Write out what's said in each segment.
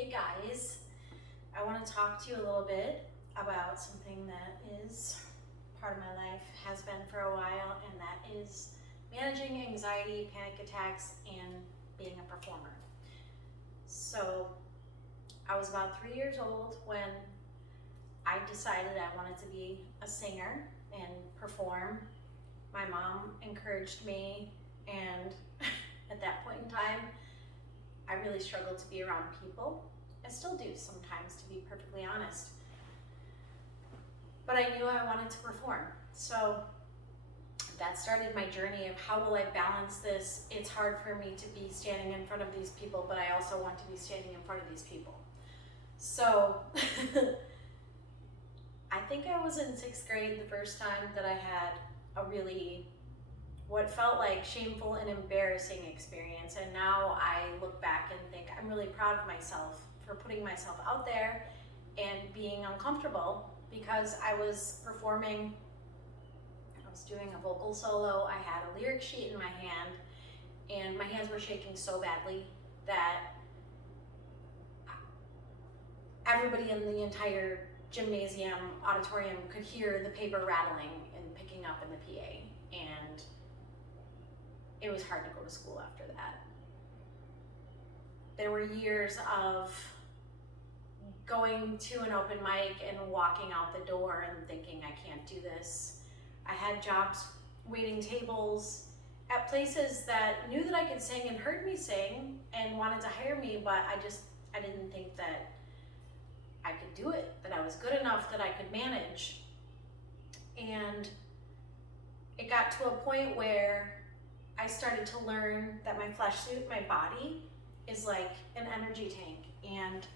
Hey guys, I want to talk to you a little bit about something that is part of my life, has been for a while, and that is managing anxiety, panic attacks, and being a performer. So I was about 3 years old when I decided I wanted to be a singer and perform. My mom encouraged me, and at that point in time, I really struggled to be around people. I still do sometimes, to be perfectly honest. But I knew I wanted to perform. So that started my journey of how will I balance this? It's hard for me to be standing in front of these people, but I also want to be standing in front of these people. So I think I was in 6th grade the first time that I had a really what felt like shameful and embarrassing experience, and now I look back and think I'm really proud of myself for putting myself out there and being uncomfortable because I was performing, I was doing a vocal solo, I had a lyric sheet in my hand, and my hands were shaking so badly that everybody in the entire gymnasium auditorium could hear the paper rattling and picking up in the PA, and it was hard to go to school after that. There were years of going to an open mic and walking out the door and thinking, I can't do this. I had jobs waiting tables at places that knew that I could sing and heard me sing and wanted to hire me, but I didn't think that I could do it, that I was good enough, that I could manage. And it got to a point where I started to learn that my flesh suit, my body, is like an energy tank, and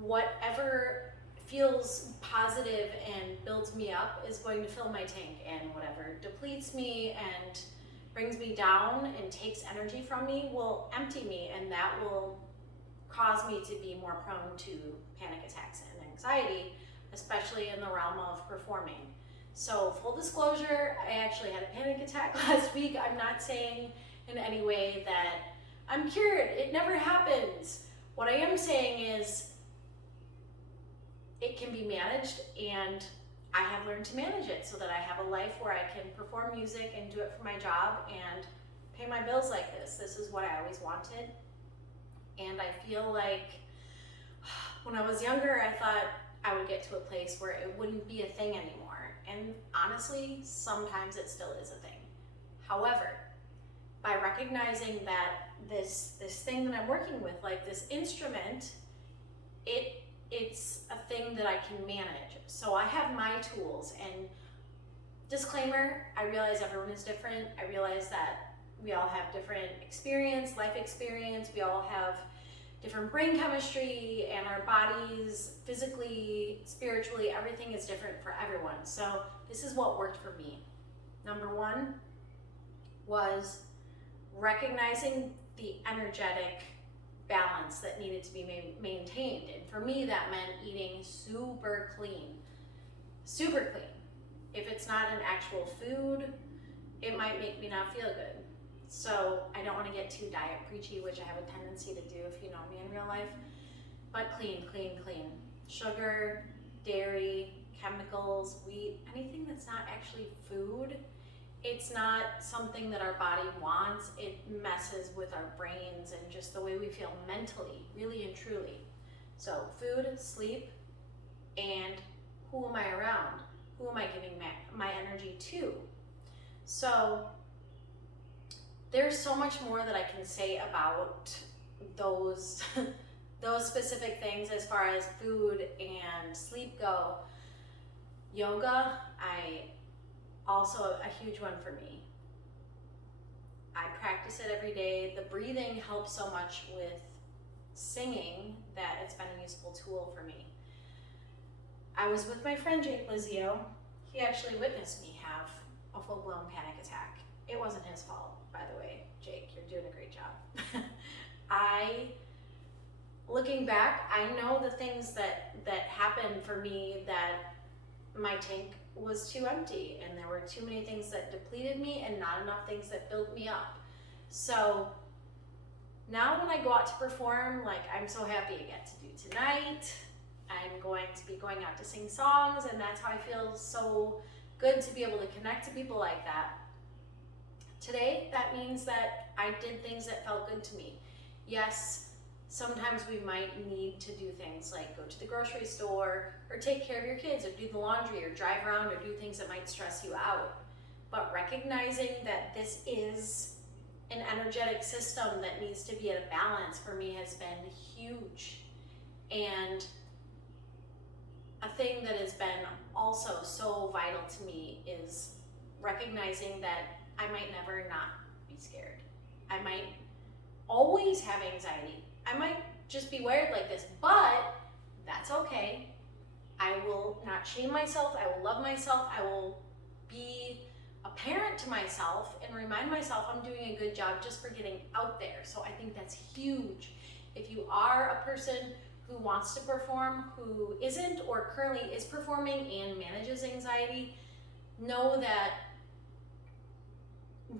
whatever feels positive and builds me up is going to fill my tank, and whatever depletes me and brings me down and takes energy from me will empty me, and that will cause me to be more prone to panic attacks and anxiety, especially in the realm of performing. So full disclosure, I actually had a panic attack last week. I'm not saying in any way that I'm cured. It never happens. What I am saying is it can be managed, and I have learned to manage it so that I have a life where I can perform music and do it for my job and pay my bills like this. This is what I always wanted. And I feel like when I was younger, I thought I would get to a place where it wouldn't be a thing anymore. And honestly, sometimes it still is a thing. However, by recognizing that this thing that I'm working with, like this instrument, it's a thing that I can manage. So I have my tools, and disclaimer, I realize everyone is different. I realize that we all have different experience, life experience. We all have different brain chemistry, and our bodies, physically, spiritually, everything is different for everyone. So this is what worked for me. Number one was recognizing the energetic balance that needed to be maintained. And for me, that meant eating super clean. Super clean. If it's not an actual food, it might make me not feel good. So I don't want to get too diet preachy, which I have a tendency to do if you know me in real life, but clean, clean, clean. Sugar, dairy, chemicals, wheat, anything that's not actually food. It's not something that our body wants. It messes with our brains and just the way we feel mentally, really and truly. So food, sleep, and who am I around? Who am I giving my energy to? So there's so much more that I can say about those those specific things as far as food and sleep go. Yoga, also a huge one for me. I practice it every day. The breathing helps so much with singing that it's been a useful tool for me. I was with my friend Jake Lizio. He actually witnessed me have a full-blown panic attack. It wasn't his fault, by the way. Jake, you're doing a great job. Looking back, I know the things that happened for me, that my tank was too empty and there were too many things that depleted me and not enough things that built me up. So Now when I go out to perform, like, I'm so happy I get to do tonight. I'm going to be going out to sing songs, and that's how I feel so good to be able to connect to people like that. Today, that means that I did things that felt good to me. Yes, sometimes we might need to do things like go to the grocery store, or take care of your kids, or do the laundry, or drive around, or do things that might stress you out. But recognizing that this is an energetic system that needs to be at a balance for me has been huge. And a thing that has been also so vital to me is recognizing that I might never not be scared. I might always have anxiety. I might just be wired like this, but that's okay. I will not shame myself. I will love myself. I will be a parent to myself and remind myself I'm doing a good job just for getting out there. So I think that's huge. If you are a person who wants to perform, who isn't or currently is performing and manages anxiety, know that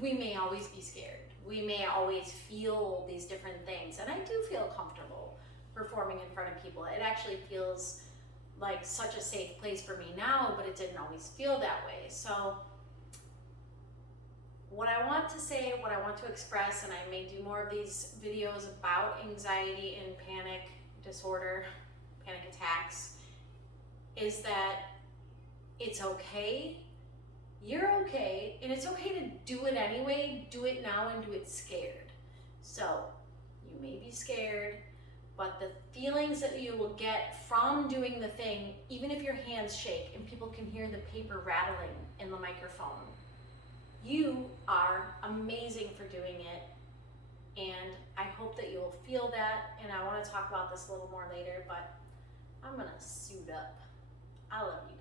we may always be scared. We may always feel these different things. And I do feel comfortable performing in front of people. It actually feels like such a safe place for me now, but it didn't always feel that way. So what I want to say, what I want to express, and I may do more of these videos about anxiety and panic disorder, panic attacks, is that it's okay. You're okay, and it's okay to do it anyway. Do it now and do it scared. So you may be scared, but the feelings that you will get from doing the thing, even if your hands shake and people can hear the paper rattling in the microphone, you are amazing for doing it. And I hope that you'll feel that. And I want to talk about this a little more later, but I'm gonna suit up. I love you.